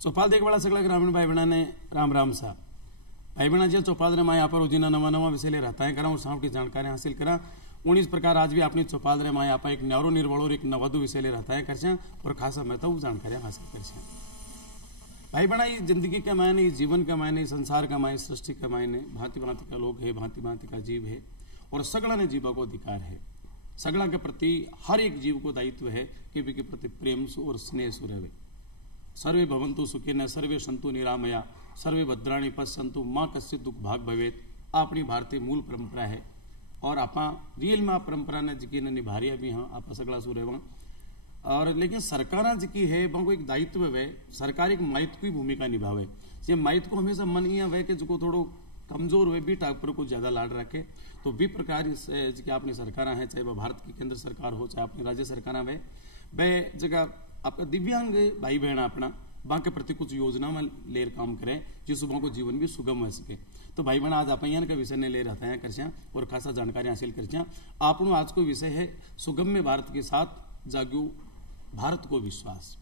चौपाल देख बड़ा सगला ग्रामीण भाई बहना ने राम राम सा भाई बहना जी चौपाल रे माया पर रोजीना नवा नवा विषय ले रहता है करा और सांप की जानकारी हासिल करा उन्हीं प्रकार आज भी अपनी चौपाल रे माया आप एक न्यारो निर्बल और एक नवधु विषय ले रहता है कर और खासा मैं तो जानकारी हासिल कर भाई बहना ये जिंदगी का मायने, ये जीवन का मायने, संसार का मायने, सृष्टि का मायने, भांति भांति का लोग है, भांति भांति का जीव है और सगड़ा ने जीवा को अधिकार है। सगड़ा के प्रति हर एक जीव को दायित्व है कि वे के प्रति प्रेम और स्नेह से रहे। सर्वे भवन्तु सुखिनः सर्वे सन्तु निरामया सर्वे भद्राणि पश्यन्तु मां कश्चित् दुख भाग भवेत्। अपनी भारतीय मूल परंपरा है और आप रियल में परंपरा ने जिकी ने निभारिया भी हाँ आप सगड़ा सु रहे और लेकिन सरकार जिकी है वो एक दायित्व है। सरकार एक माइत की भूमिका निभावे। ये माइत को हमेशा मन ये है कि जो थोड़ो कमजोर हुए भी टाइप पर को ज्यादा लाड रखे तो भी प्रकार जिकी अपनी सरकार है चाहे वह भारत की केंद्र सरकार हो चाहे अपनी राज्य सरकार है वह जगह आपका दिव्यांग भाई बहन अपना वहाँ के प्रति कुछ योजना में लेर काम करें जिससे वहाँ को जीवन भी सुगम हो सके। तो भाई बहन आज आप का विषय ने ले रहता है कर और खासा जानकारी हासिल कर आपनो आज को विषय है सुगम्य भारत के साथ जाग्यो भारत को विश्वास।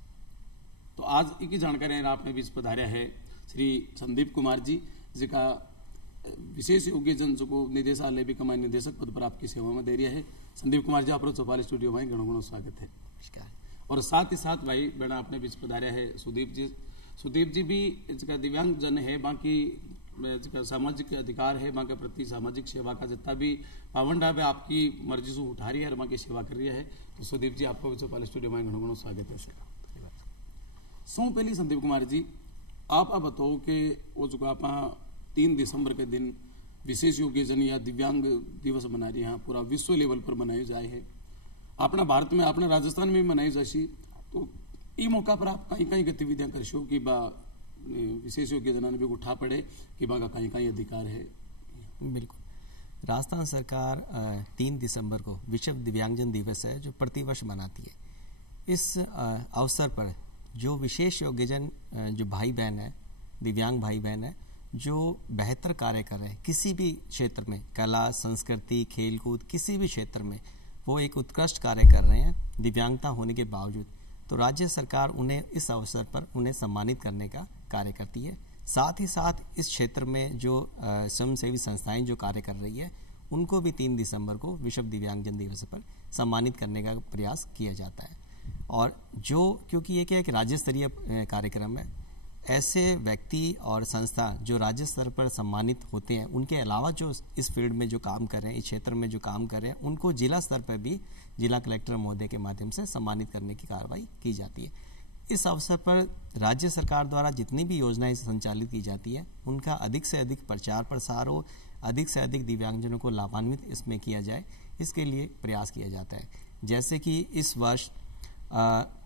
तो आज एक जानकारी आपने बीच पधार्या है श्री संदीप कुमार जी जिका विशेष योग्य जन जो निदेशालय भी कमाई निदेशक पद पर आपकी सेवा में दे रहा है। संदीप कुमार जी आप चौपाल स्टूडियो में घणो घणो स्वागत है। नमस्कार। और साथ ही साथ भाई बहना आपने बीच पधार्या है सुदीप जी भी इसका दिव्यांग जन है बाकी सामाजिक अधिकार है वहाँ के प्रति सामाजिक सेवा का जितना भी पावन है आपकी मर्जी से उठा रही है और वहाँ की सेवा कर रही है। तो सुदीप जी आपको चौपाल स्टूडियो में घणो घणो स्वागत है। सो पहली संदीप कुमार जी आप बताओ कि वो जो आप 3 दिसंबर के दिन विशेष योग्यजन या दिव्यांग दिवस मना रही है पूरा विश्व लेवल पर मनाई जाए है अपना भारत में अपना राजस्थान में भी मनाई जासी। तो ये मौका पर आप कहीं कहीं गतिविधियां करशो कि बा विशेष योग्यजन भी उठा पड़े कि बा का कहीं कहीं अधिकार है। बिल्कुल राजस्थान सरकार 3 दिसंबर को विश्व दिव्यांगजन दिवस है जो प्रतिवर्ष मनाती है। इस अवसर पर जो विशेष योग्यजन जो भाई बहन है दिव्यांग भाई बहन है जो बेहतर कार्य कर रहे हैं किसी भी क्षेत्र में कला संस्कृति खेलकूद किसी भी क्षेत्र में वो एक उत्कृष्ट कार्य कर रहे हैं दिव्यांगता होने के बावजूद तो राज्य सरकार उन्हें इस अवसर पर उन्हें सम्मानित करने का कार्य करती है। साथ ही साथ इस क्षेत्र में जो स्वयंसेवी संस्थाएं जो कार्य कर रही है उनको भी 3 दिसंबर को विश्व दिव्यांगजन दिवस पर सम्मानित करने का प्रयास किया जाता है। और जो क्योंकि ये क्या है कि राज्य स्तरीय कार्यक्रम है ऐसे व्यक्ति और संस्था जो राज्य स्तर पर सम्मानित होते हैं उनके अलावा जो इस फील्ड में जो काम कर रहे हैं इस क्षेत्र में जो काम कर रहे हैं उनको जिला स्तर पर भी जिला कलेक्टर महोदय के माध्यम से सम्मानित करने की कार्रवाई की जाती है। इस अवसर पर राज्य सरकार द्वारा जितनी भी योजनाएं संचालित की जाती है उनका अधिक से अधिक प्रचार प्रसार हो अधिक से अधिक दिव्यांगजनों को लाभान्वित इसमें किया जाए इसके लिए प्रयास किया जाता है। जैसे कि इस वर्ष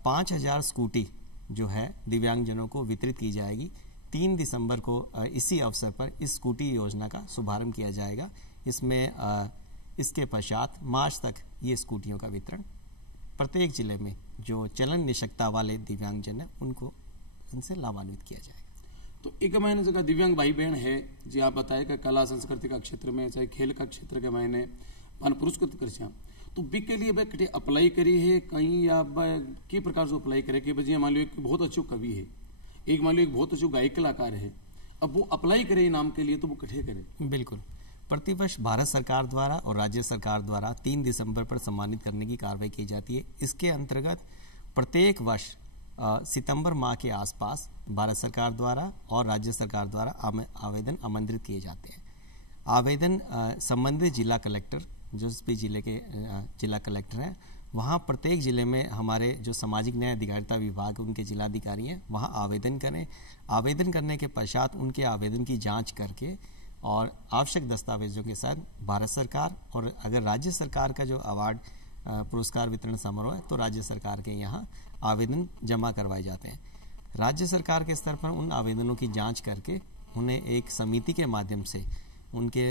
5000 स्कूटी जो है दिव्यांगजनों को वितरित की जाएगी। 3 दिसंबर को इसी अवसर पर इस स्कूटी योजना का शुभारंभ किया जाएगा। इसमें इसके पश्चात मार्च तक ये स्कूटियों का वितरण प्रत्येक जिले में जो चलन निशक्ता वाले दिव्यांगजन है उनको इनसे लाभान्वित किया जाएगा। तो एक महीने जगह दिव्यांग भाई बहन है जी आप बताए कि कला संस्कृति का क्षेत्र में चाहे खेल का क्षेत्र के महीने मान पुरस्कृत कर तो बिक के लिए कटे अप्लाई करी है कहीं या के प्रकार से अप्लाई करे कि भैया मान लो एक बहुत अच्छो कवि है एक मान लो एक बहुत अच्छो गायक कलाकार है अब वो अप्लाई करे नाम के लिए तो वो कठे करे। बिल्कुल प्रतिवर्ष भारत सरकार द्वारा और राज्य सरकार द्वारा 3 दिसंबर पर सम्मानित करने की कार्रवाई की जाती है। इसके अंतर्गत प्रत्येक वर्ष सितंबर माह के आसपास भारत सरकार द्वारा और राज्य सरकार द्वारा आवेदन आमंत्रित किए जाते हैं। आवेदन संबंधित जिला कलेक्टर जिस भी जिले के जिला कलेक्टर हैं वहाँ प्रत्येक जिले में हमारे जो सामाजिक न्याय अधिकारिता विभाग उनके जिलाधिकारी हैं वहाँ आवेदन करें। आवेदन करने के पश्चात उनके आवेदन की जांच करके और आवश्यक दस्तावेजों के साथ भारत सरकार और अगर राज्य सरकार का जो अवार्ड पुरस्कार वितरण समारोह है तो राज्य सरकार के यहाँ आवेदन जमा करवाए जाते हैं। राज्य सरकार के स्तर पर उन आवेदनों की जाँच करके उन्हें एक समिति के माध्यम से उनके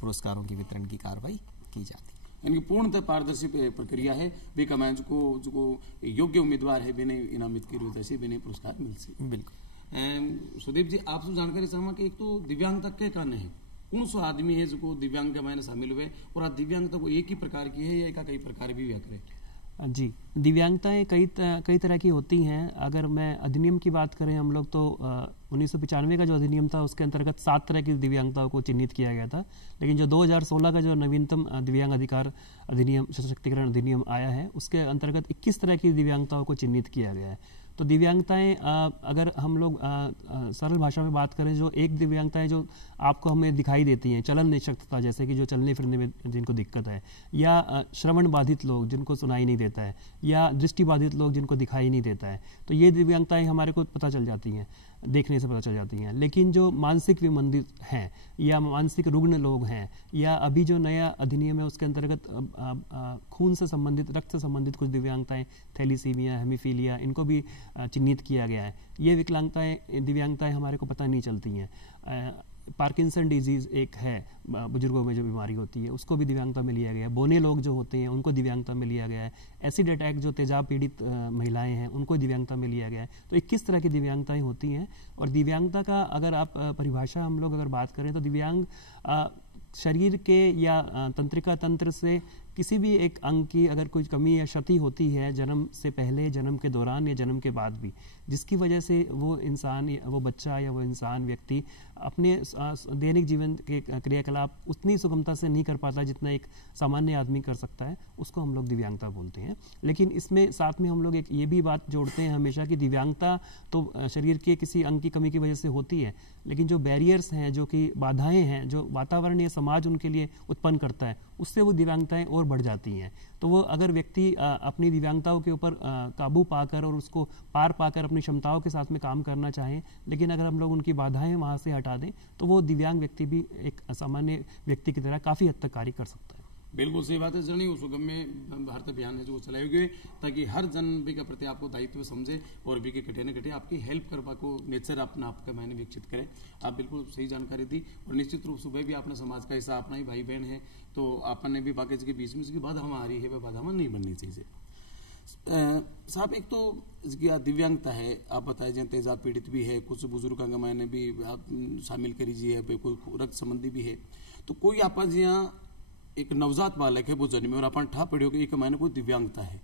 पुरस्कारों की वितरण की कार्रवाई की जाती है। यानी पूर्णतः पारदर्शी प्रक्रिया है भी कमांड को योग्य उम्मीदवार है बिना इनामित की जैसे बिना पुरस्कार मिल सके। बिल्कुल। सुदीप जी आपसे जानकारी चाहूँगा कि एक तो दिव्यांगता के कारण है कौन सा आदमी है जो दिव्यांग के मायने शामिल हुए और दिव्यांगता को एक ही प्रकार की है या कई प्रकार भी व्याक जी, दिव्यांगताएं कई तरह की होती हैं। अगर मैं अधिनियम की बात करें हम लोग, तो 1995 का जो अधिनियम था उसके अंतर्गत 7 तरह की दिव्यांगताओं को चिन्हित किया गया था। लेकिन जो 2016 का जो नवीनतम दिव्यांग अधिकार अधिनियम, सशक्तिकरण अधिनियम आया है, उसके अंतर्गत 21 तरह की दिव्यांगताओं को चिन्हित किया गया है। तो दिव्यांगताएं, अगर हम लोग सरल भाषा में बात करें, जो एक दिव्यांगताएं जो आपको हमें दिखाई देती हैं, चलन निःशक्तता, जैसे कि जो चलने फिरने में जिनको दिक्कत है, या श्रवण बाधित लोग जिनको सुनाई नहीं देता है, या दृष्टि बाधित लोग जिनको दिखाई नहीं देता है, तो ये दिव्यांगताएं हमारे को पता चल जाती हैं, देखने से पता चल जाती हैं। लेकिन जो मानसिक विमंदित हैं या मानसिक रुग्ण लोग हैं, या अभी जो नया अधिनियम है उसके अंतर्गत खून से संबंधित, रक्त से संबंधित कुछ दिव्यांगताएं, थैलीसीमिया, हेमीफीलिया, इनको भी चिन्हित किया गया है। ये दिव्यांगताएं हमारे को पता नहीं चलती हैं। पार्किंसन डिजीज़ एक है, बुजुर्गों में जो बीमारी होती है, उसको भी दिव्यांगता में लिया गया है। बोने लोग जो होते हैं उनको दिव्यांगता में लिया गया है। एसिड अटैक, जो तेजाब पीड़ित महिलाएं हैं, उनको दिव्यांगता में लिया गया है। तो 21 तरह की दिव्यांगताएं होती हैं। और दिव्यांगता का अगर आप परिभाषा हम लोग अगर बात करें, तो दिव्यांग शरीर के या तंत्रिका तंत्र से किसी भी एक अंग की अगर कोई कमी या क्षति होती है, जन्म से पहले, जन्म के दौरान या जन्म के बाद भी, जिसकी वजह से वो इंसान, वो बच्चा या वो इंसान, व्यक्ति अपने दैनिक जीवन के क्रियाकलाप उतनी सुगमता से नहीं कर पाता जितना एक सामान्य आदमी कर सकता है, उसको हम लोग दिव्यांगता बोलते हैं। लेकिन इसमें साथ में हम लोग एक ये भी बात जोड़ते हैं हमेशा कि दिव्यांगता तो शरीर के किसी अंग की कमी की वजह से होती है, लेकिन जो बैरियर्स हैं, जो कि बाधाएं हैं, जो वातावरण या समाज उनके लिए उत्पन्न करता है, उससे वो दिव्यांगताएं और बढ़ जाती हैं। तो वो अगर व्यक्ति अपनी दिव्यांगताओं के ऊपर काबू पाकर और उसको पार पाकर अपनी क्षमताओं के साथ में काम करना चाहें, लेकिन अगर हम लोग उनकी बाधाएं वहाँ से हटा दें, तो वो दिव्यांग व्यक्ति भी एक सामान्य व्यक्ति की तरह काफ़ी हद तक कार्य कर सकता है। बिल्कुल सही बात है सर। उस सुगम्य भारत अभियान है जो चलाए हुए, ताकि हर जन भी के प्रति आपको दायित्व समझे और भी के कटे न कटे आपकी हेल्प करवा को नेचर अपना आपके मायने विकसित करें। आप बिल्कुल सही जानकारी दी। और निश्चित रूप सुबह भी आपने समाज का हिस्सा, अपना ही भाई बहन है, तो आपने भी बाकी के बीच में उसकी बाधा हमारी है, वह बाधा हमें नहीं बननी चाहिए। साहब, एक तो दिव्यांगता है, आप बताए जैसे तेजाब पीड़ित भी है, कुछ बुजुर्गों का मैंने भी आप शामिल करीजिए, कोई रक्त संबंधी भी है, तो कोई आप यहाँ एक नवजात बालक है, वो जन्मे और अपन ठा पड़े हो कि एक महीने कोई दिव्यांगता है,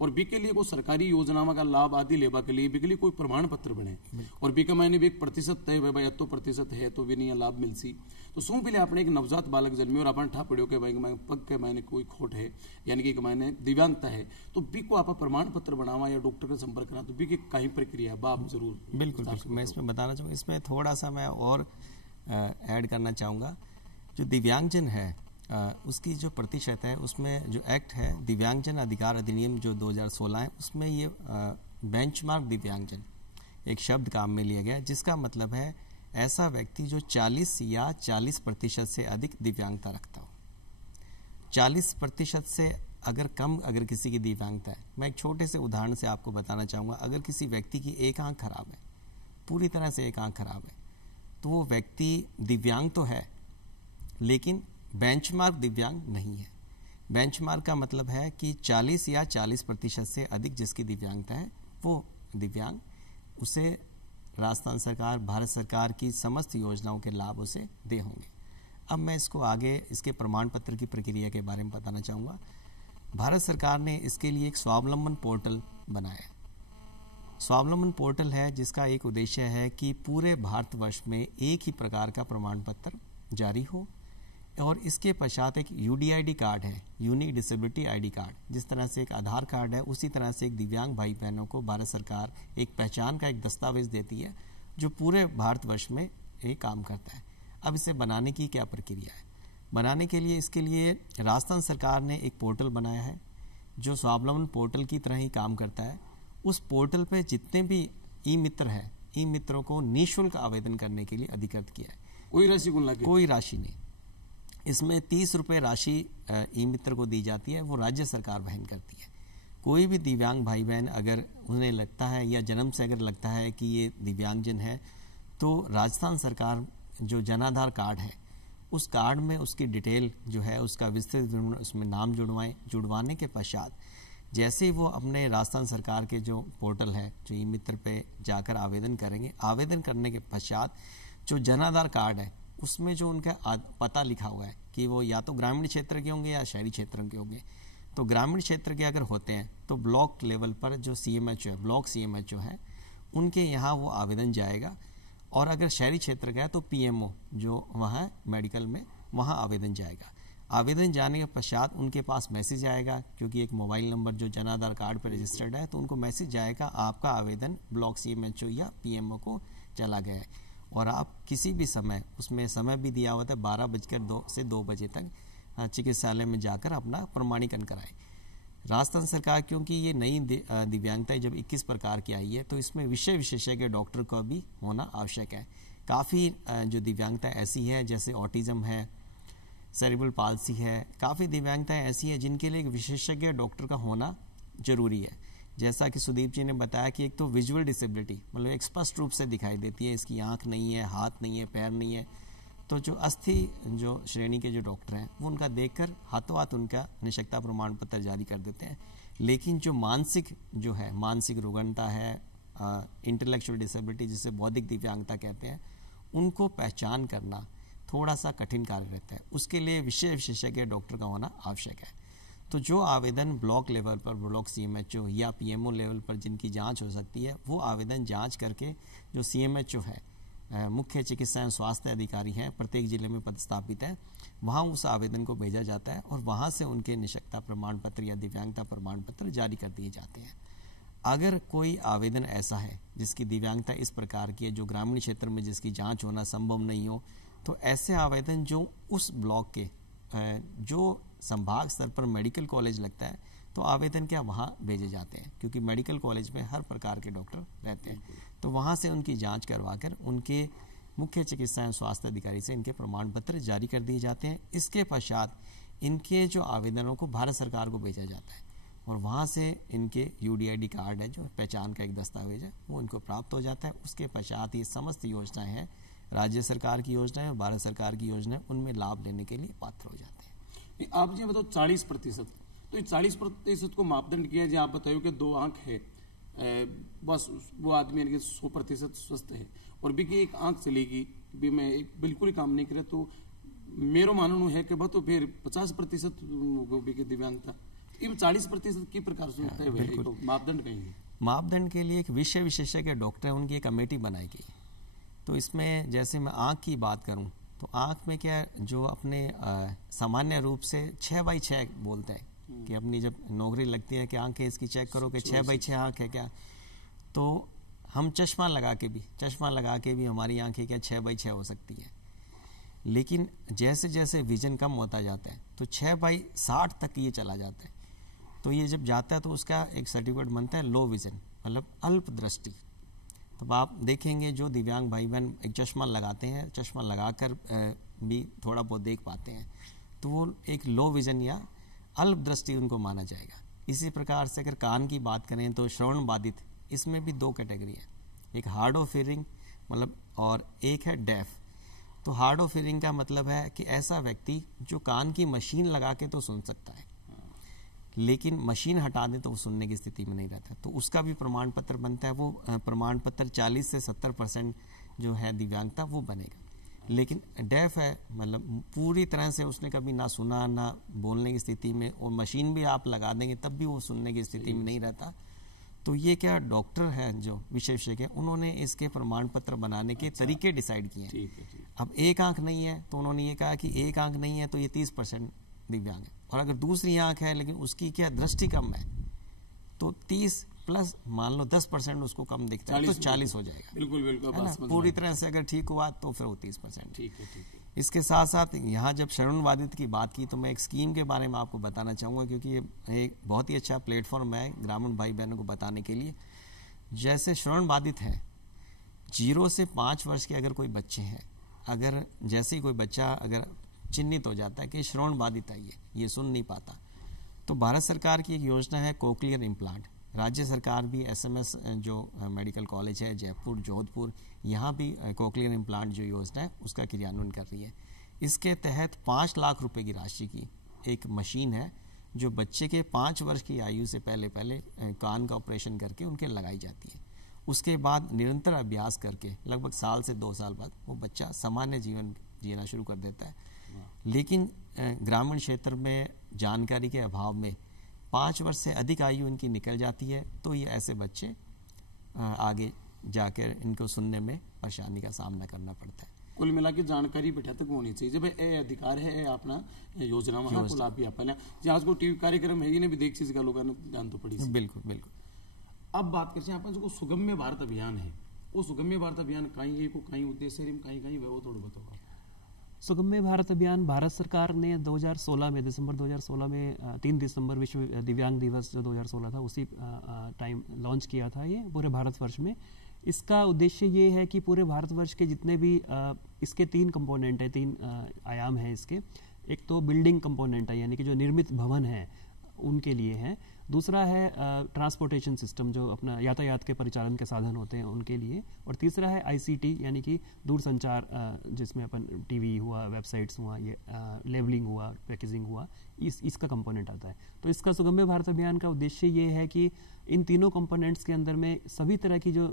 और बी के लिए कोई सरकारी योजनाओं का लाभ आदि लेवा के लिए बी के लिए कोई प्रमाण पत्र बने, और बी का महीने भी 1% तय भाई 80% है तो भी नहीं लाभ मिल सी। तो सो पहले आपने एक नवजात बालक जन्मे और अपन ठा पड़े हो के भाई पग के महीने कोई खोट है, यानी कि एक महीने दिव्यांगता है, तो बी को आप प्रमाण पत्र बनावा या डॉक्टर का संपर्क करा, तो बी की कहीं प्रक्रिया बाप जरूर। बिल्कुल, मैं इसमें बताना चाहूँगा, इसमें थोड़ा सा मैं और ऐड करना चाहूँगा। जो दिव्यांगजन है उसकी जो प्रतिशत है, उसमें जो एक्ट है दिव्यांगजन अधिकार अधिनियम जो 2016 है, उसमें ये बेंचमार्क दिव्यांगजन एक शब्द काम में लिया गया, जिसका मतलब है ऐसा व्यक्ति जो 40 या 40% से अधिक दिव्यांगता रखता हो। 40% से अगर कम अगर किसी की दिव्यांगता है, मैं एक छोटे से उदाहरण से आपको बताना चाहूँगा। अगर किसी व्यक्ति की एक आँख खराब है, पूरी तरह से एक आँख खराब है, तो वो व्यक्ति दिव्यांग तो है लेकिन बेंचमार्क दिव्यांग नहीं है। बेंचमार्क का मतलब है कि 40 या 40% से अधिक जिसकी दिव्यांगता है वो दिव्यांग, उसे राजस्थान सरकार, भारत सरकार की समस्त योजनाओं के लाभ उसे दे होंगे। अब मैं इसको आगे इसके प्रमाण पत्र की प्रक्रिया के बारे में बताना चाहूँगा। भारत सरकार ने इसके लिए एक स्वावलंबन पोर्टल बनाया। स्वावलंबन पोर्टल है जिसका एक उद्देश्य है कि पूरे भारतवर्ष में एक ही प्रकार का प्रमाण पत्र जारी हो, और इसके पश्चात एक UDID कार्ड है, यूनिक डिसेबिलिटी ID कार्ड। जिस तरह से एक आधार कार्ड है, उसी तरह से एक दिव्यांग भाई बहनों को भारत सरकार एक पहचान का एक दस्तावेज देती है जो पूरे भारतवर्ष में ये काम करता है। अब इसे बनाने की क्या प्रक्रिया है? बनाने के लिए इसके लिए राजस्थान सरकार ने एक पोर्टल बनाया है जो स्वावलंबन पोर्टल की तरह ही काम करता है। उस पोर्टल पे जितने भी ई मित्र हैं, ई मित्रों को निःशुल्क आवेदन करने के लिए अधिकृत किया है। कोई राशि को लगे? कोई राशि नहीं। इसमें 30 रुपये राशि ई मित्र को दी जाती है, वो राज्य सरकार वहन करती है। कोई भी दिव्यांग भाई बहन अगर उन्हें लगता है या जन्म से अगर लगता है कि ये दिव्यांगजन है, तो राजस्थान सरकार जो जनाधार कार्ड है, उस कार्ड में उसकी डिटेल जो है उसका विस्तृत उसमें नाम जुड़वाने के पश्चात जैसे ही वो अपने राजस्थान सरकार के जो पोर्टल है, जो ई मित्र पे जाकर आवेदन करेंगे, आवेदन करने के पश्चात जो जनाधार कार्ड है उसमें जो उनका पता लिखा हुआ है कि वो या तो ग्रामीण क्षेत्र के होंगे या शहरी क्षेत्र के होंगे, तो ग्रामीण क्षेत्र के अगर होते हैं तो ब्लॉक लेवल पर जो CMHO है, ब्लॉक CMHO है, उनके यहाँ वो आवेदन जाएगा। और अगर शहरी क्षेत्र का है तो PMO जो वहाँ मेडिकल में, वहाँ आवेदन जाएगा। आवेदन जाने के पश्चात उनके पास मैसेज आएगा, क्योंकि एक मोबाइल नंबर जो जन आधार कार्ड पर रजिस्टर्ड है, तो उनको मैसेज आएगा आपका आवेदन ब्लॉक CMHO या PMO को चला गया है। और आप किसी भी समय, उसमें समय भी दिया हुआ था 12:02 से 2 बजे तक चिकित्सालय में जाकर अपना प्रमाणीकरण कराएं। राजस्थान सरकार क्योंकि ये नई दिव्यांगताएं जब 21 प्रकार की आई है, तो इसमें विषय विशेषज्ञ डॉक्टर का भी होना आवश्यक है। काफ़ी जो दिव्यांगताएं ऐसी है, जैसे ऑटिज्म है, सेरिब्रल पाल्सी है, काफ़ी दिव्यांगताएं ऐसी हैं जिनके लिए एक विशेषज्ञ डॉक्टर का होना जरूरी है। जैसा कि सुदीप जी ने बताया कि एक तो विजुअल डिसेबिलिटी, मतलब एक स्पष्ट रूप से दिखाई देती है, इसकी आंख नहीं है, हाथ नहीं है, पैर नहीं है, तो जो अस्थि जो श्रेणी के जो डॉक्टर हैं वो उनका देखकर हाथों हाथ उनका निःशक्तता प्रमाण पत्र जारी कर देते हैं। लेकिन जो मानसिक जो है, मानसिक रुग्णता है, इंटेलेक्चुअल डिसेबिलिटी जिसे बौद्धिक दिव्यांगता कहते हैं, उनको पहचान करना थोड़ा सा कठिन कार्य रहता है। उसके लिए विषय विशेषज्ञ डॉक्टर का होना आवश्यक है। तो जो आवेदन ब्लॉक लेवल पर, ब्लॉक CMHO या PMO लेवल पर जिनकी जांच हो सकती है, वो आवेदन जांच करके जो CMHO है, मुख्य चिकित्सा एवं स्वास्थ्य अधिकारी हैं, प्रत्येक जिले में पदस्थापित है, वहाँ उस आवेदन को भेजा जाता है और वहाँ से उनके निःशक्तता प्रमाण पत्र या दिव्यांगता प्रमाण पत्र जारी कर दिए जाते हैं। अगर कोई आवेदन ऐसा है जिसकी दिव्यांगता इस प्रकार की है, जो ग्रामीण क्षेत्र में जिसकी जांच होना संभव नहीं हो, तो ऐसे आवेदन जो उस ब्लॉक के जो संभाग स्तर पर मेडिकल कॉलेज लगता है, तो आवेदन क्या वहाँ भेजे जाते हैं, क्योंकि मेडिकल कॉलेज में हर प्रकार के डॉक्टर रहते हैं। तो वहाँ से उनकी जांच करवाकर उनके मुख्य चिकित्सा एवं स्वास्थ्य अधिकारी से इनके प्रमाण पत्र जारी कर दिए जाते हैं। इसके पश्चात इनके जो आवेदनों को भारत सरकार को भेजा जाता है और वहाँ से इनके UDID कार्ड है, जो पहचान का एक दस्तावेज है, वो इनको प्राप्त हो जाता है। उसके पश्चात ये समस्त योजनाएं हैं, राज्य सरकार की योजनाएं और भारत सरकार की योजनाएं, उनमें लाभ लेने के लिए पात्र हो जाते हैं। आप जी बताओ 40%, तो इस 40% को मापदंड किया है, आप बताइए कि 2 आंख है, बस वो आदमी यानी कि 100% स्वस्थ है, और भी कि एक आंख चलेगी भी, मैं बिल्कुल ही काम नहीं करे, तो मेरा मानना है कि तो फिर 50% भी की दिव्यांगता, इन 40% की प्रकार से होता है, तो मापदंड कहेंगे। मापदंड के लिए एक विषय विशेषज्ञ डॉक्टर है, उनकी एक कमेटी बनाई गई। तो इसमें जैसे मैं आंख की बात करूं, तो आंख में क्या जो अपने सामान्य रूप से 6x6 बोलते हैं कि अपनी जब नौकरी लगती है कि आंखें इसकी चेक करो कि 6x6 आंख है क्या, तो हम चश्मा लगा के भी हमारी आंखें क्या 6x6 हो सकती है। लेकिन जैसे जैसे विजन कम होता जाता है तो 6x60 तक ये चला जाता है। तो ये जब जाता है तो उसका एक सर्टिफिकेट बनता है लो विजन, मतलब अल्प दृष्टि। तब आप देखेंगे जो दिव्यांग भाई बहन एक चश्मा लगाते हैं, चश्मा लगाकर भी थोड़ा बहुत देख पाते हैं, तो वो एक लो विजन या अल्प दृष्टि उनको माना जाएगा। इसी प्रकार से अगर कान की बात करें तो श्रवण बाधित, इसमें भी 2 कैटेगरी है, एक हार्ड ऑफ हियरिंग मतलब और एक है डेफ। तो हार्ड ऑफ हियरिंग का मतलब है कि ऐसा व्यक्ति जो कान की मशीन लगा के तो सुन सकता है, लेकिन मशीन हटा दे तो वो सुनने की स्थिति में नहीं रहता, तो उसका भी प्रमाण पत्र बनता है। वो प्रमाण पत्र 40 से 70% जो है दिव्यांगता वो बनेगा। लेकिन डेफ है मतलब पूरी तरह से उसने कभी ना सुना ना बोलने की स्थिति में, और मशीन भी आप लगा देंगे तब भी वो सुनने की स्थिति में नहीं रहता। तो ये क्या डॉक्टर हैं जो विशेषज्ञ, उन्होंने इसके प्रमाण पत्र बनाने के तरीके डिसाइड किए हैं। अब एक आंख नहीं है तो उन्होंने ये कहा कि एक आंख नहीं है तो ये 30% दिव्यांग है, और अगर दूसरी आंख है लेकिन उसकी क्या दृष्टि कम है तो 30 प्लस मान लो 10% उसको कम दिखता है तो 40 हो जाएगा। बिल्कुल बिल्कुल है ना, पूरी तरह से अगर ठीक हुआ तो फिर वो 30%। ठीक है। इसके साथ साथ यहाँ जब श्रवण बाधित की बात की तो मैं एक स्कीम के बारे में आपको बताना चाहूँगा, क्योंकि ये एक बहुत ही अच्छा प्लेटफॉर्म है ग्रामीण भाई बहनों को बताने के लिए। जैसे श्रवण बाधित हैं, 0 से 5 वर्ष के अगर कोई बच्चे हैं, अगर जैसे ही कोई बच्चा अगर चिन्हित हो जाता है कि श्रवण बाधित है, ये सुन नहीं पाता, तो भारत सरकार की एक योजना है कोक्लियर इम्प्लांट। राज्य सरकार भी SMS जो मेडिकल कॉलेज है जयपुर, जोधपुर, यहाँ भी कोक्लियर इम्प्लांट जो योजना है उसका क्रियान्वयन कर रही है। इसके तहत 5 लाख रुपए की राशि की एक मशीन है जो बच्चे के 5 वर्ष की आयु से पहले कान का ऑपरेशन करके उनके लगाई जाती है। उसके बाद निरंतर अभ्यास करके लगभग साल से 2 साल बाद वो बच्चा सामान्य जीवन जीना शुरू कर देता है। लेकिन ग्रामीण क्षेत्र में जानकारी के अभाव में 5 वर्ष से अधिक आयु इनकी निकल जाती है तो ये ऐसे बच्चे आगे जाकर इनको सुनने में परेशानी का सामना करना पड़ता है। कुल मिला के जानकारी बेटा तक होनी चाहिए जब ये अधिकार है अपना योजना में कुल आप भी अपन आज को टीवी कार्यक्रम है भी देख चीज का लोगों ने जान तो पड़ी। बिल्कुल बिल्कुल। अब बात करते हैं अपन जो सुगम्य भारत अभियान है, वो सुगम्य भारत अभियान कहीं है को कहीं उद्देश्य है कहीं कहीं वो थोड़ा बताओ। सुगम्य भारत अभियान भारत सरकार ने 2016 में दिसंबर 2016 में 3 दिसंबर विश्व दिव्यांग दिवस जो 2016 था उसी टाइम लॉन्च किया था ये पूरे भारतवर्ष में। इसका उद्देश्य ये है कि पूरे भारतवर्ष के जितने भी इसके 3 कंपोनेंट है, 3 आयाम हैं इसके। एक तो बिल्डिंग कंपोनेंट है यानी कि जो निर्मित भवन है उनके लिए है। दूसरा है ट्रांसपोर्टेशन सिस्टम जो अपना यातायात के परिचालन के साधन होते हैं उनके लिए। और तीसरा है आईसीटी यानी कि दूरसंचार जिसमें अपन टीवी हुआ, वेबसाइट्स हुआ, ये लेबलिंग हुआ, पैकेजिंग हुआ, इसका कंपोनेंट आता है। तो इसका सुगम्य भारत अभियान का उद्देश्य ये है कि इन तीनों कंपोनेंट्स के अंदर में सभी तरह की जो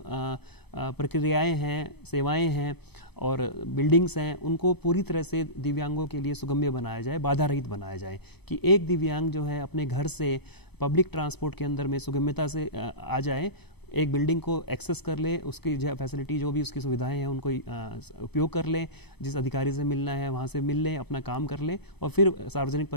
प्रक्रियाएं हैं, सेवाएं हैं और बिल्डिंग्स हैं उनको पूरी तरह से दिव्यांगों के लिए सुगम्य बनाया जाए, बाधा रहित बनाया जाए कि एक दिव्यांग जो है अपने घर से पब्लिक ट्रांसपोर्ट के अंदर में सुगम्यता से आ जाए, एक बिल्डिंग को एक्सेस कर ले, उसकी जो फैसिलिटी जो भी उसकी सुविधाएं हैं उनको उपयोग कर ले, जिस अधिकारी से मिलना है वहाँ से मिल ले, अपना काम कर ले और फिर सार्वजनिक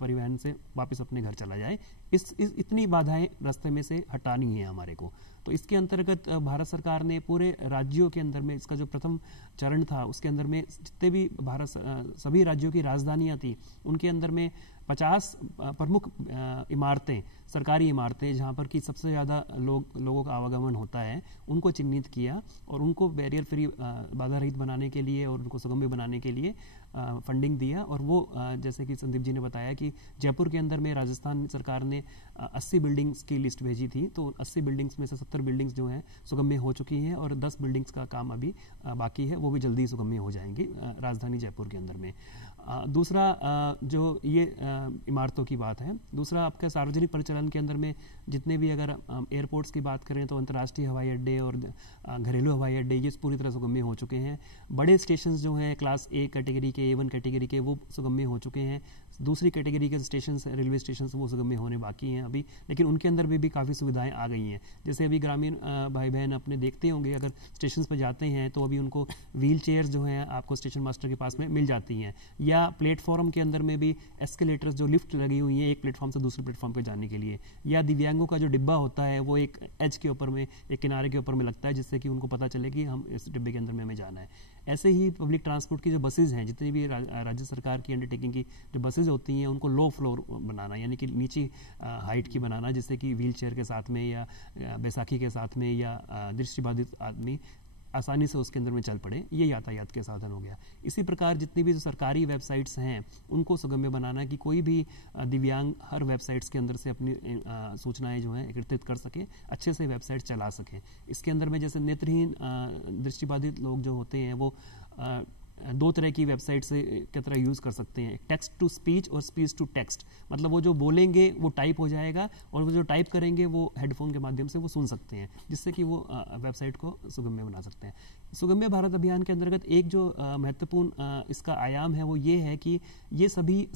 परिवहन से वापस अपने घर चला जाए। इतनी बाधाएं रास्ते में से हटानी है हमारे को। तो इसके अंतर्गत भारत सरकार ने पूरे राज्यों के अंदर में इसका जो प्रथम चरण था उसके अंदर में जितने भी सभी राज्यों की राजधानियाँ थी उनके अंदर में 50 प्रमुख इमारतें, सरकारी इमारतें जहाँ पर कि सबसे ज़्यादा लोगों का आवागमन होता है उनको चिन्हित किया और उनको बैरियर फ्री बाधा रहित बनाने के लिए और उनको सुगम्य बनाने के लिए फंडिंग दिया। और वो जैसे कि संदीप जी ने बताया कि जयपुर के अंदर में राजस्थान सरकार ने 80 बिल्डिंग्स की लिस्ट भेजी थी, तो 80 बिल्डिंग्स में से 70 बिल्डिंग्स जो हैं सुगम्य हो चुकी हैं और 10 बिल्डिंग्स का काम अभी बाकी है, वो भी जल्दी सुगम्य हो जाएंगी राजधानी जयपुर के अंदर में। दूसरा जो ये इमारतों की बात है, दूसरा आपका सार्वजनिक परिचालन के अंदर में जितने भी अगर एयरपोर्ट्स की बात करें तो अंतर्राष्ट्रीय हवाई अड्डे और घरेलू हवाई अड्डे ये पूरी तरह सुगम्य हो चुके हैं। बड़े स्टेशन जो हैं क्लास ए कैटेगरी के, A1 कैटेगरी के, वो सुगम्य हो चुके हैं। दूसरी कैटेगरी के स्टेशन, रेलवे स्टेशन वो सुगम्य होने बाकी हैं अभी, लेकिन उनके अंदर भी काफ़ी सुविधाएं आ गई हैं। जैसे अभी ग्रामीण भाई बहन अपने देखते होंगे अगर स्टेशन पर जाते हैं तो अभी उनको व्हील चेयर जो हैं आपको स्टेशन मास्टर के पास में मिल जाती हैं, या प्लेटफॉर्म के अंदर में भी एस्केलेटर्स जो लिफ्ट लगी हुई हैं एक प्लेटफॉर्म से दूसरे प्लेटफॉर्म पर जाने के लिए, या दिव्यांगों का जो डिब्बा होता है वो एक एज के ऊपर में, एक किनारे के ऊपर में लगता है जिससे कि उनको पता चले कि हम इस डिब्बे के अंदर में हमें जाना है। ऐसे ही पब्लिक ट्रांसपोर्ट की जो बसेज हैं, जितनी भी राज्य सरकार की अंडरटेकिंग की जो बसेज होती हैं उनको लो फ्लोर बनाना यानी कि नीची हाइट की बनाना, जिससे कि व्हील चेयर के साथ में या बैसाखी के साथ में या दृष्टिबाधित आदमी आसानी से उसके अंदर में चल पड़े, ये यातायात के साधन हो गया। इसी प्रकार जितनी भी जो सरकारी वेबसाइट्स हैं उनको सुगम्य बनाना कि कोई भी दिव्यांग हर वेबसाइट्स के अंदर से अपनी सूचनाएं जो हैं एकत्रित कर सके, अच्छे से वेबसाइट चला सके। इसके अंदर में जैसे नेत्रहीन दृष्टिबाधित लोग जो होते हैं वो 2 तरह की वेबसाइट से की तरह यूज़ कर सकते हैं, टेक्स्ट टू स्पीच और स्पीच टू टेक्स्ट। मतलब वो जो बोलेंगे वो टाइप हो जाएगा और वो जो टाइप करेंगे वो हेडफोन के माध्यम से वो सुन सकते हैं, जिससे कि वो वेबसाइट को सुगम्य बना सकते हैं। सुगम्य भारत अभियान के अंतर्गत एक जो महत्वपूर्ण इसका आयाम है वो ये है कि ये सभी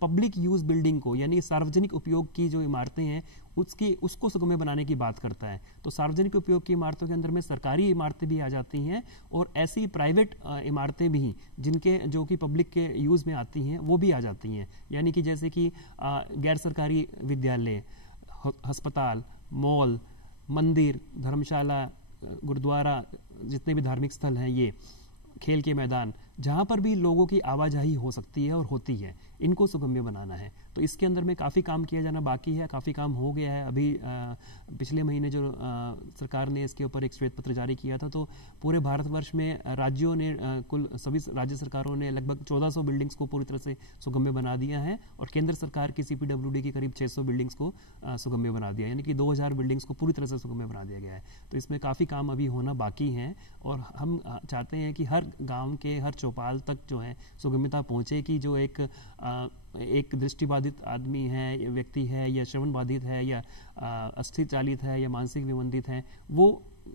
पब्लिक यूज़ बिल्डिंग को यानी सार्वजनिक उपयोग की जो इमारतें हैं उसको सुगम्य बनाने की बात करता है। तो सार्वजनिक उपयोग की इमारतों के अंदर में सरकारी इमारतें भी आ जाती हैं और ऐसी प्राइवेट इमारतें भी जिनके जो कि पब्लिक के यूज़ में आती हैं वो भी आ जाती हैं। यानी कि जैसे कि गैर सरकारी विद्यालय, अस्पताल, मॉल, मंदिर, धर्मशाला, गुरुद्वारा, जितने भी धार्मिक स्थल हैं, ये खेल के मैदान, जहाँ पर भी लोगों की आवाजाही हो सकती है और होती है, इनको सुगम्य बनाना है। तो इसके अंदर में काफ़ी काम किया जाना बाकी है, काफ़ी काम हो गया है। अभी पिछले महीने जो सरकार ने इसके ऊपर एक श्वेत पत्र जारी किया था, तो पूरे भारतवर्ष में राज्यों ने कुल सभी राज्य सरकारों ने लगभग 1400 बिल्डिंग्स को पूरी तरह से सुगम्य बना दिया है और केंद्र सरकार की CPWD की करीब 600 बिल्डिंग्स को सुगम्य बना दिया, यानी कि 2000 बिल्डिंग्स को पूरी तरह से सुगम्य बना दिया गया है। तो इसमें काफ़ी काम अभी होना बाकी है और हम चाहते हैं कि हर गाँव के हर चौपाल तक जो है सुगम्यता पहुँचे कि जो एक दृष्टिबाधित आदमी है, व्यक्ति है, या श्रवण बाधित है, या अस्थि चालित है, या मानसिक विमंदित है, वो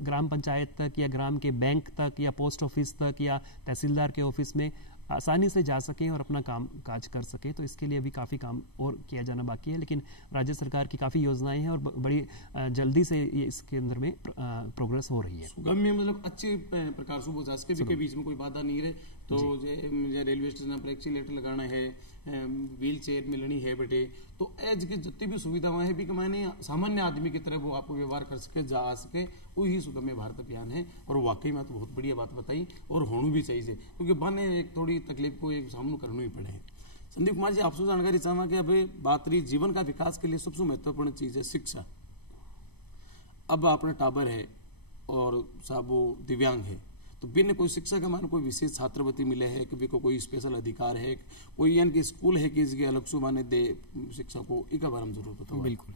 ग्राम पंचायत तक या ग्राम के बैंक तक या पोस्ट ऑफिस तक या तहसीलदार के ऑफिस में आसानी से जा सकें और अपना काम काज कर सकें। तो इसके लिए अभी काफ़ी काम और किया जाना बाकी है, लेकिन राज्य सरकार की काफ़ी योजनाएं हैं और बड़ी जल्दी से ये इसके अंदर में प्रोग्रेस हो रही है। सुगम्य मतलब अच्छे प्रकार से वो जा सके के बीच में कोई बाधा नहीं रहे। तो जे रेलवे स्टेशन पर एक्सीलेटर लगाना है, व्हील चेयर मिलनी है बेटे, तो एज की जितनी भी सुविधाएं है भी मैंने सामान्य आदमी की तरह वो आपको व्यवहार कर सके, जा आ सके, वही सुगम्य भारत अभियान है। और वाकई में तो बहुत बढ़िया बात बताई और होनी भी चाहिए, क्योंकि बने एक थोड़ी तकलीफ को एक सामना करना ही पड़े है। संदीप कुमार जी, आपसे जानकारी चाहूँगा कि अभी बात रही जीवन का विकास के लिए सबसे महत्वपूर्ण चीज है शिक्षा। अब अपना टाबर है और साहब वो दिव्यांग है, तो बिन कोई शिक्षा का मान कोई विशेष छात्रवृत्ति मिले है कि को कोई स्पेशल अधिकार है, कोई यानी कि स्कूल है कि इसके अलग से माने दे शिक्षा को, एक बार हम जरूर बताओ। बिल्कुल,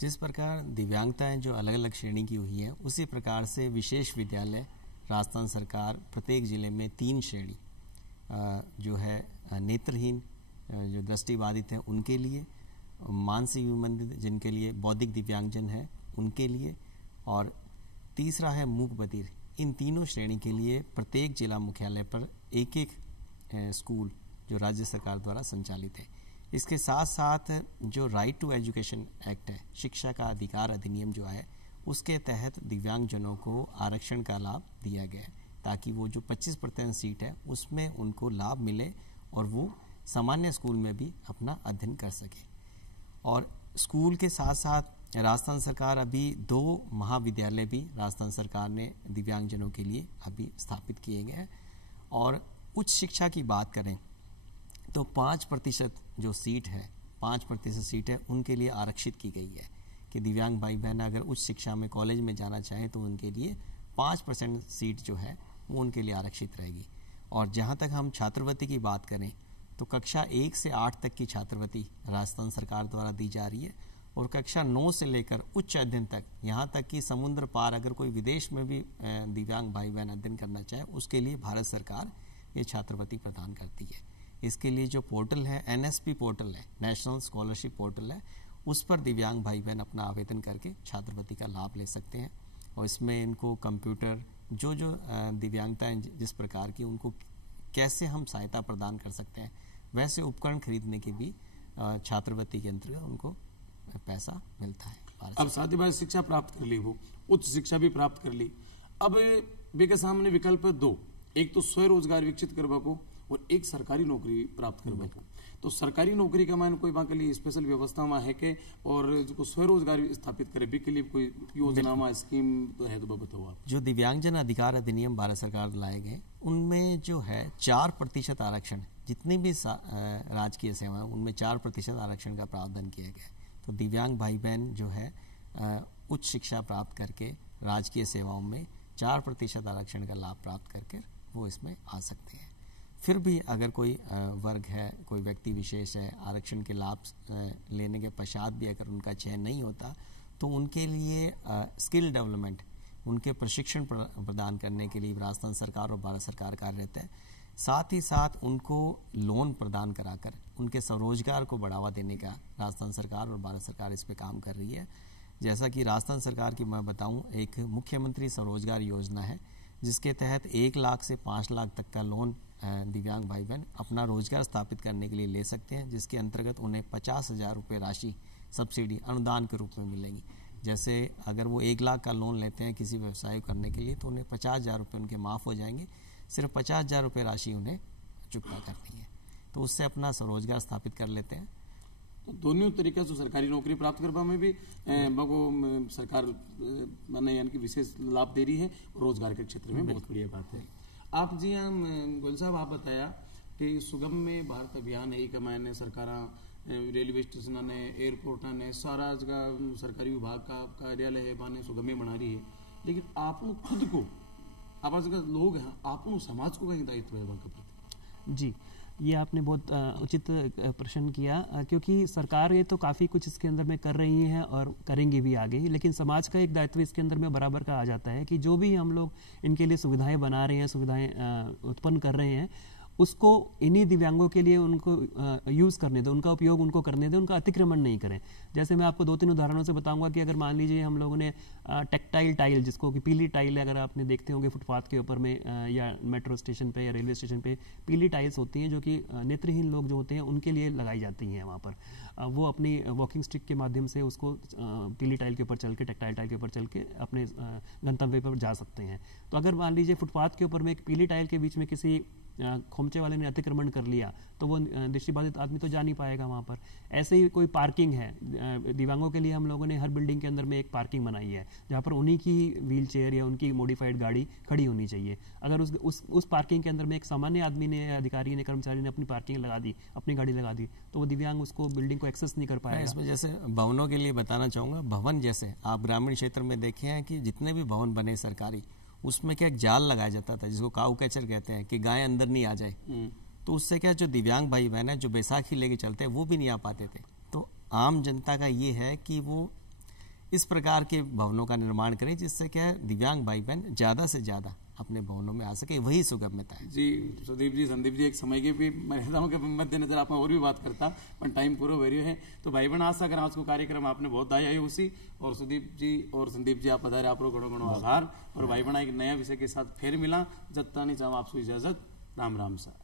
जिस प्रकार दिव्यांगताएं जो अलग अलग श्रेणी की हुई है, उसी प्रकार से विशेष विद्यालय राजस्थान सरकार प्रत्येक जिले में 3 श्रेणी जो है नेत्रहीन जो दृष्टिबाधित हैं उनके लिए, मानसिक संबंधित जिनके लिए बौद्धिक दिव्यांगजन है उनके लिए, और तीसरा है मूक बधिर। इन तीनों श्रेणी के लिए प्रत्येक जिला मुख्यालय पर एक एक स्कूल जो राज्य सरकार द्वारा संचालित है। इसके साथ साथ जो राइट टू एजुकेशन एक्ट है, शिक्षा का अधिकार अधिनियम जो है, उसके तहत दिव्यांगजनों को आरक्षण का लाभ दिया गया है, ताकि वो जो 25% सीट है उसमें उनको लाभ मिले और वो सामान्य स्कूल में भी अपना अध्ययन कर सके। और स्कूल के साथ साथ राजस्थान सरकार अभी 2 महाविद्यालय भी राजस्थान सरकार ने दिव्यांगजनों के लिए अभी स्थापित किए गए हैं। और उच्च शिक्षा की बात करें तो 5% जो सीट है, 5% सीट है उनके लिए आरक्षित की गई है कि दिव्यांग भाई बहन अगर उच्च शिक्षा में कॉलेज में जाना चाहें तो उनके लिए 5% सीट जो है वो उनके लिए आरक्षित रहेगी। और जहाँ तक हम छात्रवृत्ति की बात करें तो कक्षा 1 से 8 तक की छात्रवृत्ति राजस्थान सरकार द्वारा दी जा रही है, और कक्षा 9 से लेकर उच्च अध्ययन तक, यहाँ तक कि समुद्र पार अगर कोई विदेश में भी दिव्यांग भाई बहन अध्ययन करना चाहे उसके लिए भारत सरकार ये छात्रवृत्ति प्रदान करती है। इसके लिए जो पोर्टल है, NSP पोर्टल है, नेशनल स्कॉलरशिप पोर्टल है, उस पर दिव्यांग भाई बहन अपना आवेदन करके छात्रवृत्ति का लाभ ले सकते हैं। और इसमें इनको कंप्यूटर जो दिव्यांगताएं जिस प्रकार की, उनको कैसे हम सहायता प्रदान कर सकते हैं, वैसे उपकरण खरीदने के भी छात्रवृत्ति के अंतर्गत उनको पैसा मिलता है। अब साथ ही बात शिक्षा प्राप्त कर ली, वो उच्च शिक्षा भी प्राप्त कर ली, अब वे के सामने विकल्प 2, एक तो स्वरोजगार विकसित करवा को और एक सरकारी नौकरी प्राप्त करवा को। तो सरकारी नौकरी का मान कोई वहाँ के लिए स्पेशल व्यवस्था वहाँ है के, और जो स्वरोजगार स्थापित करे भी के लिए कोई योजना वहाँ स्कीम तो है, तो बताओ आप। जो दिव्यांगजन अधिकार अधिनियम भारत सरकार लाए गए उनमें जो है 4% आरक्षण, जितनी भी राजकीय सेवाएं उनमें 4% आरक्षण का प्रावधान किया गया है। तो दिव्यांग भाई बहन जो है उच्च शिक्षा प्राप्त करके राजकीय सेवाओं में 4% आरक्षण का लाभ प्राप्त करके वो इसमें आ सकते हैं। फिर भी अगर कोई वर्ग है, कोई व्यक्ति विशेष है, आरक्षण के लाभ लेने के पश्चात भी अगर उनका चयन नहीं होता तो उनके लिए स्किल डेवलपमेंट, उनके प्रशिक्षण प्रदान करने के लिए राजस्थान सरकार और भारत सरकार कार्यरत है। साथ ही साथ उनको लोन प्रदान कराकर उनके स्वरोजगार को बढ़ावा देने का राजस्थान सरकार और भारत सरकार इस पे काम कर रही है। जैसा कि राजस्थान सरकार की मैं बताऊं, एक मुख्यमंत्री स्वरोजगार योजना है जिसके तहत 1 लाख से 5 लाख तक का लोन दिव्यांग भाई बहन अपना रोजगार स्थापित करने के लिए ले सकते हैं, जिसके अंतर्गत उन्हें 50,000 रुपये राशि सब्सिडी अनुदान के रूप में मिलेगी। जैसे अगर वो 1 लाख का लोन लेते हैं किसी व्यवसाय करने के लिए तो उन्हें 50,000 रुपये उनके माफ़ हो जाएंगे, सिर्फ 50,000 रुपये राशि उन्हें चुकता करनी है, तो उससे अपना स्वरोजगार स्थापित कर लेते हैं। तो दोनों तरीके से सरकारी नौकरी प्राप्त करवा में भी सरकार माने यानी कि विशेष लाभ दे रही है, और रोजगार के क्षेत्र में बहुत बढ़िया बात है। आप जी गोयल साहब, आप बताया कि सुगम्य भारत अभियान है, एक मैंने सरकार रेलवे स्टेशन ने, एयरपोर्ट ने, सारा जगह सरकारी विभाग का कार्यालय है माने सुगम्य बना रही है, लेकिन आप खुद को, आप जगह लोग हैं, आप समाज को कहीं दायित्व है वहाँ के प्रति? जी, ये आपने बहुत उचित प्रश्न किया, क्योंकि सरकार ये तो काफ़ी कुछ इसके अंदर में कर रही है और करेंगी भी आगे, लेकिन समाज का एक दायित्व इसके अंदर में बराबर का आ जाता है कि जो भी हम लोग इनके लिए सुविधाएं बना रहे हैं, सुविधाएं उत्पन्न कर रहे हैं, उसको इन्हीं दिव्यांगों के लिए उनको यूज़ करने दें, उनका उपयोग उनको करने दें, उनका अतिक्रमण नहीं करें। जैसे मैं आपको 2-3 उदाहरणों से बताऊंगा कि अगर मान लीजिए हम लोगों ने टेक्टाइल टाइल, जिसको कि पीली टाइल, अगर आपने देखते होंगे फुटपाथ के ऊपर में या मेट्रो स्टेशन पे या रेलवे स्टेशन पे पीली टाइल्स होती हैं जो कि नेत्रहीन लोग जो होते हैं उनके लिए लगाई जाती हैं वहाँ पर। वो अपनी वॉकिंग स्टिक के माध्यम से उसको पीली टाइल के ऊपर चल के, टेक्टाइल टाइल के ऊपर चल के अपने गंतव्य पर जा सकते हैं। तो अगर मान लीजिए फुटपाथ के ऊपर में एक पीली टाइल के बीच में किसी खोमचे वाले ने अतिक्रमण कर लिया तो वो दृष्टिबाधित आदमी तो जा नहीं पाएगा वहाँ पर। ऐसे ही कोई पार्किंग है, दिव्यांगों के लिए हम लोगों ने हर बिल्डिंग के अंदर में एक पार्किंग बनाई है जहाँ पर उन्हीं की व्हील चेयर या उनकी मॉडिफाइड गाड़ी खड़ी होनी चाहिए। अगर उस पार्किंग के अंदर में एक सामान्य आदमी ने, अधिकारी ने, कर्मचारी ने अपनी पार्किंग लगा दी, अपनी गाड़ी लगा दी, तो वो दिव्यांग उसको बिल्डिंग को एक्सेस नहीं कर पाएगा। इस वजह से भवनों के लिए बताना चाहूँगा, भवन जैसे आप ग्रामीण क्षेत्र में देखे हैं कि जितने भी भवन बने सरकारी, उसमें क्या एक जाल लगाया जाता था जिसको काऊ कैचर कहते हैं कि गाय अंदर नहीं आ जाए। तो उससे क्या जो दिव्यांग भाई बहन है जो बैसाखी लेके चलते हैं वो भी नहीं आ पाते थे। तो आम जनता का ये है कि वो इस प्रकार के भवनों का निर्माण करें जिससे क्या है दिव्यांग भाई बहन ज़्यादा से ज़्यादा अपने भवनों में आ सके, वही सुगम्यता है। जी सुदीप जी, संदीप जी, एक समय के भी मर्यादाओं के मद्देनजर आप और भी बात करता पर टाइम पूरा हो रही है। तो भाई बहन आशा करें आज को कार्यक्रम आपने बहुत दाई आई उसी, और सुदीप जी और संदीप जी आप पधारे, आप घणो घणो आभार। और भाई बहन एक नया विषय के साथ फिर मिला, जब तक नहीं चाहो आपसे इजाजत, राम राम सा।